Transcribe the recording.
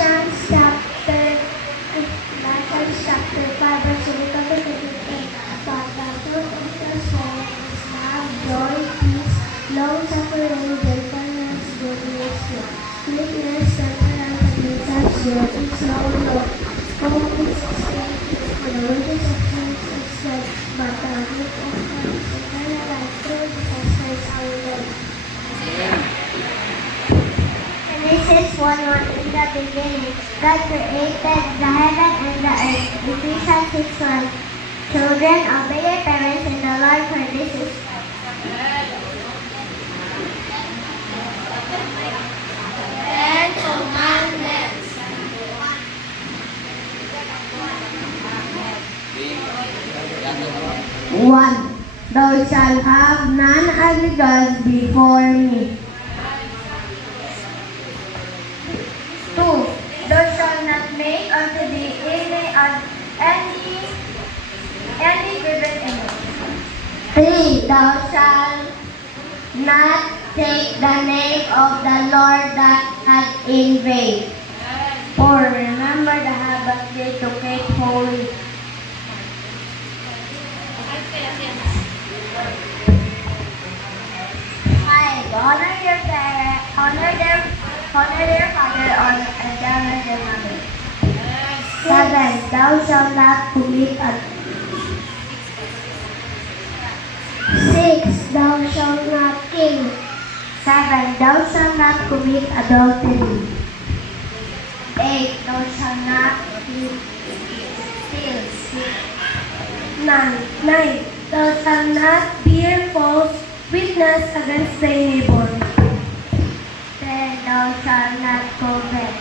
Colossians chapter 5, verse 28. But the fruit of the Spirit is love, joy, peace, long-suffering, gentleness, goodness, meekness, temperance, against such there is no law. For this is for the wages of sin is death, but the gift of God is eternal life through Jesus Christ our Lord. Genesis 1:1. In the beginning, God created the heaven and the earth. Ephesians 6:1. Children, obey your parents in the Lord, for this is Ten Commandments. 1. Thou shalt have none other gods before me. 2. Thou shalt not make unto thee any graven image. 3. Thou shalt not take the name of the Lord that hath in vain. 4. Remember the Sabbath day to keep holy. 5. Honor your parents, honor their father and honor their mother. 7. Thou shalt not commit adultery. 6. Thou shalt not kill. 7. Thou shalt not commit adultery. 8. Thou shalt not steal. 9. Thou shalt not bear false witness against thy neighbor. 10. Thou shalt not covet.